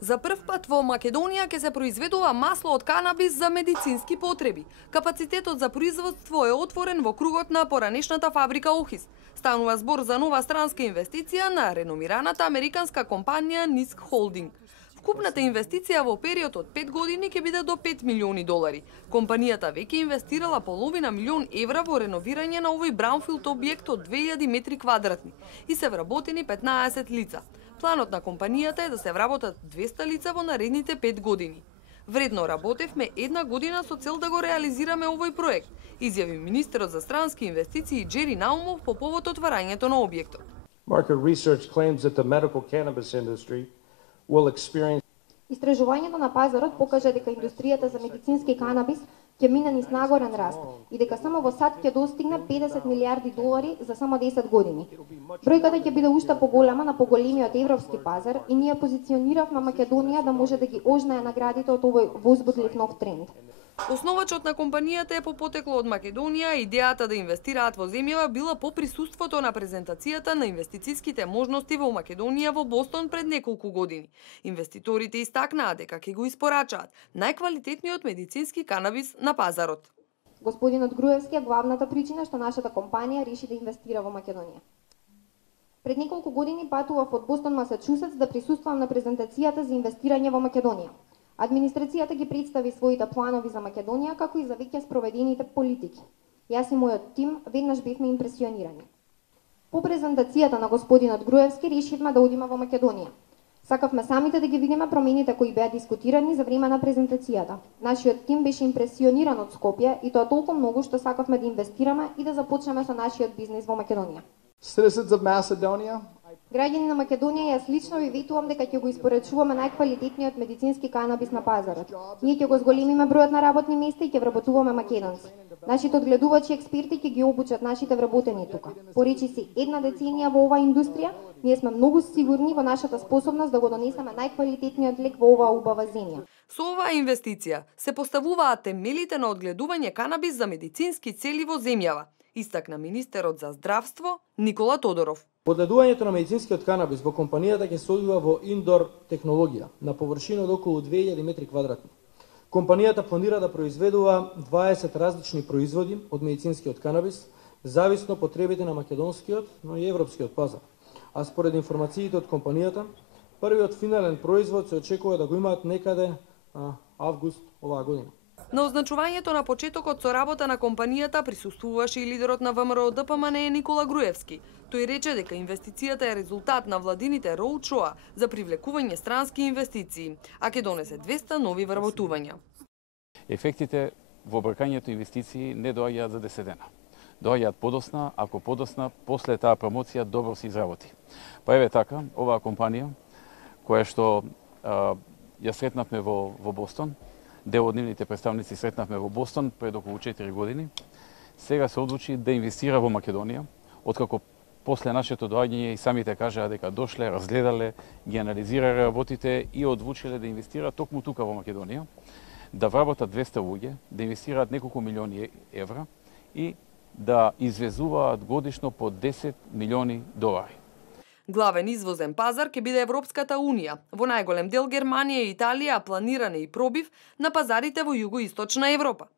За прв пат во Македонија ќе се произведува масло од канабис за медицински потреби. Капацитетот за производство е отворен во кругот на поранешната фабрика Охис. Станува збор за нова странска инвестиција на реномираната американска компанија Ниск Холдинг. Вкупната инвестиција во период од 5 години ќе биде до 5 милиони долари. Компанијата веќе инвестирала половина милион евра во реновирање на овој браунфилд објект од 2000 метри квадратни и се вработени 15 лица. Планот на компанијата е да се вработат 200 лица во наредните 5 години. Вредно работевме една година со цел да го реализираме овој проект, изјави министерот за странски инвестиции Джери Наумов по повод отварањето на објектот. Market research claims that the medical cannabis industry will experience. Истражувањето на пазарот покажа дека индустријата за медицински канабис ќе мине низ нагорен раст и дека само во САД ќе достигне 50 милиарди долари за само 10 години. Бројката ќе биде уште поголема на поголемиот европски пазар и ние позициониравме Македонија да може да ги ожнае наградите од овој возбудлив нов тренд. Основачот на компанијата е по потекло од Македонија, идејата да инвестираат во земјава била по присуството на презентацијата на инвестициските можности во Македонија во Бостон пред неколку години. Инвеститорите истакнаа дека ќе го испорачаат најквалитетниот медицински канабис на пазарот. Господинот Груевски е главната причина што нашата компанија реши да инвестира во Македонија. Пред неколку години патував од Бостон, Масачусетс да присуствувам на презентацијата за инвестирање во Македонија. Администрацијата ги представи своите планови за Македонија, како и за веќе спроведените политики. Јас и мојот тим веднаш бевме импресионирани. По презентацијата на господинот Груевски решивме да одиме во Македонија. Сакавме самите да ги видиме промените кои беа дискутирани за време на презентацијата. Нашиот тим беше импресиониран од Скопје и тоа толку многу што сакавме да инвестираме и да започнеме со нашиот бизнис во Македонија. Citizens of Macedonia, Граѓани на Македонија, јас лично ви ветувам дека ќе го испорачуваме најквалитетниот медицински канабис на пазарот. Ние ќе го зголемиме бројот на работни места и ќе вработуваме македонци. Нашите одгледувачи експерти ќе ги обучат нашите вработени тука. Поречи си една деценија во оваа индустрија, ние сме многу сигурни во нашата способност да го донесеме најквалитетниот лек во оваа убава земја. Со оваа инвестиција се поставуваат темелите на одгледување канабис за медицински цели во земјава, истакна министерот за здравство Никола Тодоров. Одгледувањето на медицинскиот канабис во компанијата ќе се одвива во индор технологија на површина од околу 2000 метри квадратни. Компанијата планира да произведува 20 различни производи од медицинскиот канабис, зависно потребите на македонскиот, но и европскиот пазар. А според информациите од компанијата, првиот финален производ се очекува да го имаат некаде август оваа година. На означувањето на почетокот со работа на компанијата присуствуваше и лидерот на ВМРО ДПМНЕ Никола Груевски. Тој рече дека инвестицијата е резултат на владините роудшоа за привлекување странски инвестиции, а ќе донесе 200 нови вработувања. Ефектите во бркањето инвестиции не доаѓаат за 10 дена. Доаѓаат подосна, ако подосна, после таа промоција добро се изработи. Па еве така, оваа компанија, која што ја сретнавме во Бостон, дел од нивните представници сретнавме во Бостон пред околу 4 години, сега се одлучи да инвестира во Македонија, откако после нашето доаѓање и самите кажаа дека дошле, разгледале, ги анализирале работите и одлучиле да инвестираат токму тука во Македонија, да вработат 200 луѓе, да инвестираат неколку милиони евра и да извезуваат годишно по 10 милиони долари. Главен извозен пазар ќе биде Европската Унија, во најголем дел Германија и Италија, планиран е и пробив на пазарите во југоисточна Европа.